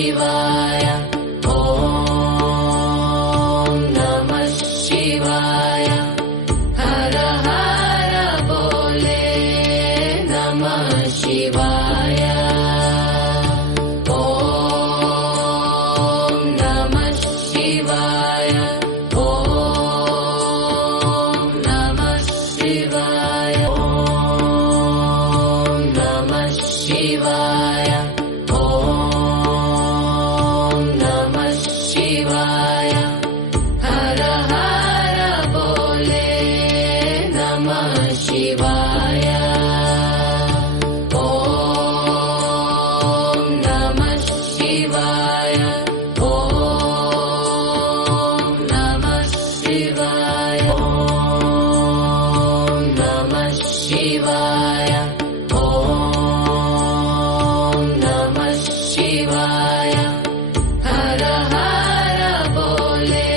ಶಿವಾಯ. ಓಂ ನಮಃ ಶಿವಾಯ. ಹರ ಹರ ಬೋಲೆ ನಮಃ ಶಿವಾಯ. ಓಂ ನಮಃ ಶಿವಾಯ. ಓಂ ನಮಃ ಶಿವಾಯ. ಓಂ ನಮಃ ಶಿವಾಯ. ಓಂ ನಮಃ ಶಿವಾಯ. ಹರ ಹರ ಬೋಲೆ ನಮಃ ಶಿವಾಯ. ಓಂ ನಮಃ ಶಿವಾಯ. ಓಂ ನಮಃ ಶಿವಾಯ. ಓಂ ನಮಃ ಶಿವಾಯ. ಓಂ ನಮಃ ಶಿವಾಯ. ಹರ ಹರ ಬೋಲೆ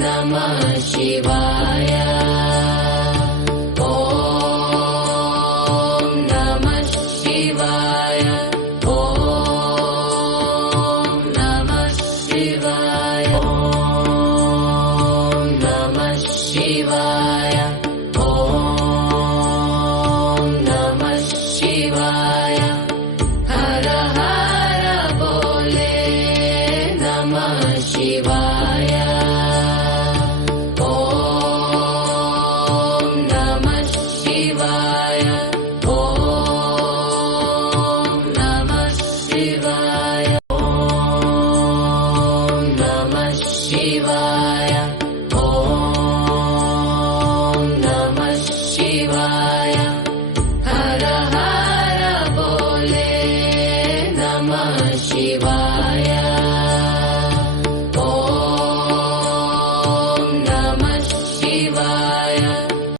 ನಮಃ ಶಿವಾಯ. ಓಂ ನಮಃ ಶಿವಾಯ. ಓಂ ನಮಃ ಶಿವಾಯ. ಓಂ ನಮಃ ಶಿವಾಯ. ಓಂ ನಮಃ ಶಿವಾಯ. ಹರ ಹರ ಬೋಲೆ ನಮಃ ಶಿವಾಯ. ಓಂ ನಮಃ ಶಿವಾಯ. ಓಂ ನಮಃ ಶಿವಾಯ. ಓಂ ನಮಃ ಶಿವಾಯ. ಓಂ ನಮಃ ಶಿವಾಯ. ಹರ ಹರ ಬೋಲೆ ನಮಃ ಶಿವಾಯ.